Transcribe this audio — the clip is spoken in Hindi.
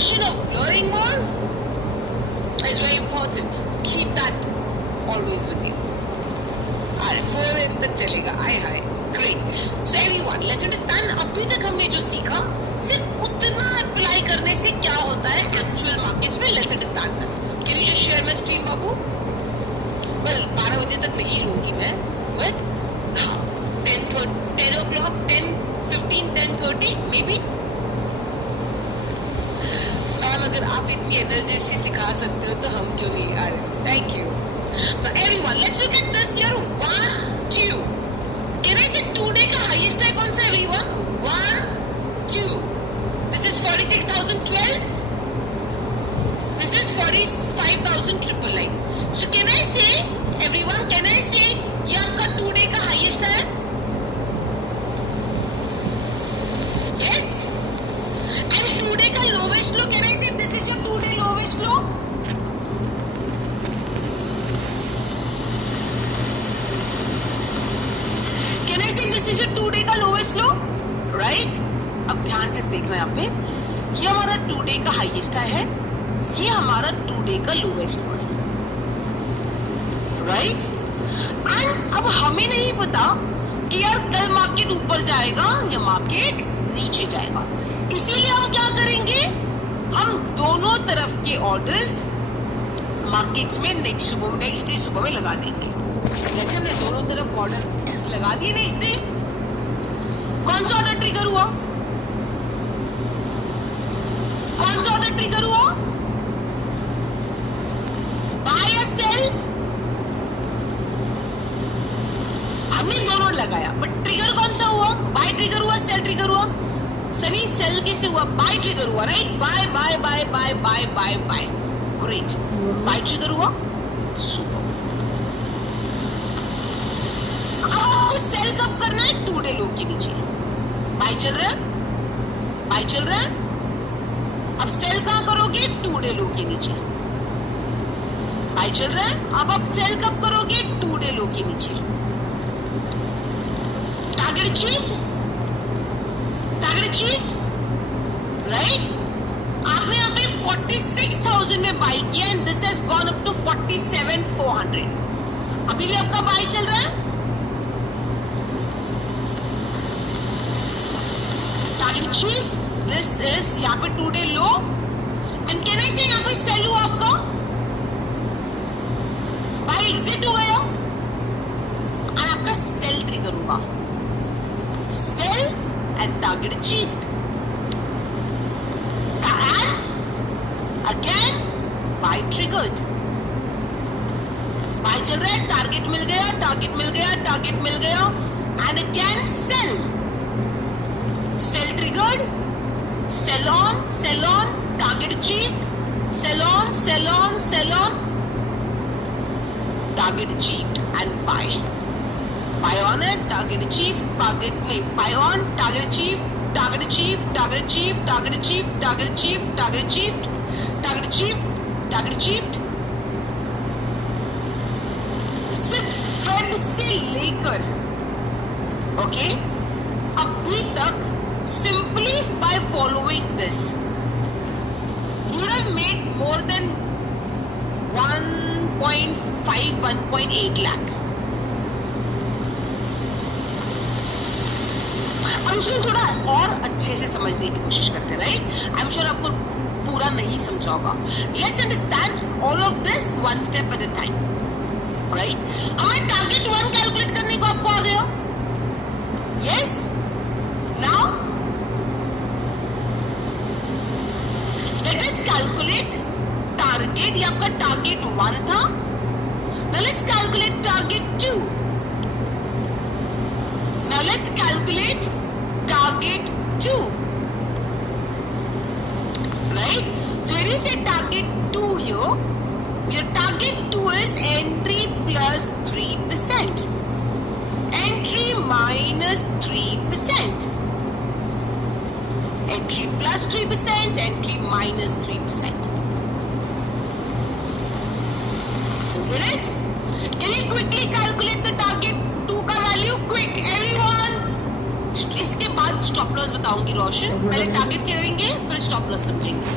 passion of learning more is very important. Keep that always with you. Alright, 4 in तक चलेगा. हाय great. So everyone, let's understand. अभी तक हमने जो सीखा सिर्फ उतना अप्लाई करने से क्या होता है एक्चुअल मार्केट्स में. Let's understand this. Can you just share my screen, Babu? Well, 12 बजे तक नहीं लूंगी मैं, but हाँ 10 o'clock, 10:15, 10:30 maybe. अगर आप इतनी एनर्जी से सिखा सकते हो तो हम क्यों नहीं आ रहे. Thank you. But everyone, let's look at this here. 1, 2. Can I say today का highest है कौन सा everyone? 1, 2. This is 46,012. This is 45,999. So can I say everyone? Can I say ये आपका today का highest है? Yes. And today का lowest low, can I say this is your today lowest low? Can I say this is your today का lowest low? Right? अब ध्यान से देखना यहाँ पे, ये हमारा टुडे का हाईएस्ट है, ये हमारा टुडे का लोवेस्ट है. राइट? एंड अब हमें नहीं पता कि यार कल मार्केट ऊपर जाएगा या मार्केट नीचे जाएगा. इसीलिए हम क्या करेंगे, हम दोनों तरफ के ऑर्डर्स मार्केट्स में नेक्स्ट डे सुबह में लगा देंगे. जैसे हमने दोनों तरफ ऑर्डर लगा दिए ना, इससे कौन सा ऑर्डर ट्रिगर हुआ, कौन सा ऑर्डर ट्रिगर हुआ, बाय या सेल. हमने दोनों लगाया बट ट्रिगर कौन सा हुआ, बाय ट्रिगर हुआ, सेल ट्रिगर हुआ. सनी सेल कैसे हुआ, बाय ट्रिगर हुआ. Right? Buy buy buy buy buy buy buy. Great. Buy trigger हुआ. सुपर. अब आपको सेल कब करना है, टुडे लो के नीचे. बाय चल रहा है, बाय चल रहा है. अब सेल कहां करोगे, टुडे लो के नीचे. बाय चल रहा है. अब आप सेल कब करोगे, टुडे लो के नीचे. Target achieve, target achieve. Right? आपने यहाँ पे 46,000 में बाय किया and this has gone up to 47,400. अभी भी आपका बाय चल रहा है. Target achieve. दिस इज यहाँ पे today low and can I से यहाँ पे सेल हुआ आपका, बाय एग्जिट हो गया और आपका सेल ट्रिगर हुआ. Sell and target achieved. And again buy triggered. buy चल रहा है, टारगेट मिल गया, टारगेट मिल गया, टारगेट मिल गया and again sell. sell triggered. sell on, target achieved. sell on, target achieved and buy. buy on it, target achieved, target नहीं, buy on, target achieved, target achieved, target achieved, target achieved, target achieved, target achieved, target achieved, target achieved. सिर्फ फेड से लेकर ओके अभी तक simply by following this you would have made more than 1.5 1.8 lakh. I'm sure थोड़ा और अच्छे से समझने की कोशिश करते हैं. राइट? I'm sure आपको पूरा नहीं समझा होगा. Let's understand all of this one step at a time. Right? हमें टारगेट 1 कैलकुलेट करने को आपको आ गया. Yes? Now let us calculate target. ये आपका टारगेट 1 था. Now let's calculate target 2. Now let's calculate target 2. Right? So when you say target 2 here, your target 2 is entry plus 3%. Entry minus 3%. Entry plus 3%, entry minus 3%. Get it? Can you quickly calculate the target 2 का value? Quick, everyone. इसके बाद स्टॉप लॉस बताऊंगी रोशन. पहले टारगेट करेंगे फिर स्टॉप लॉस समझेंगे.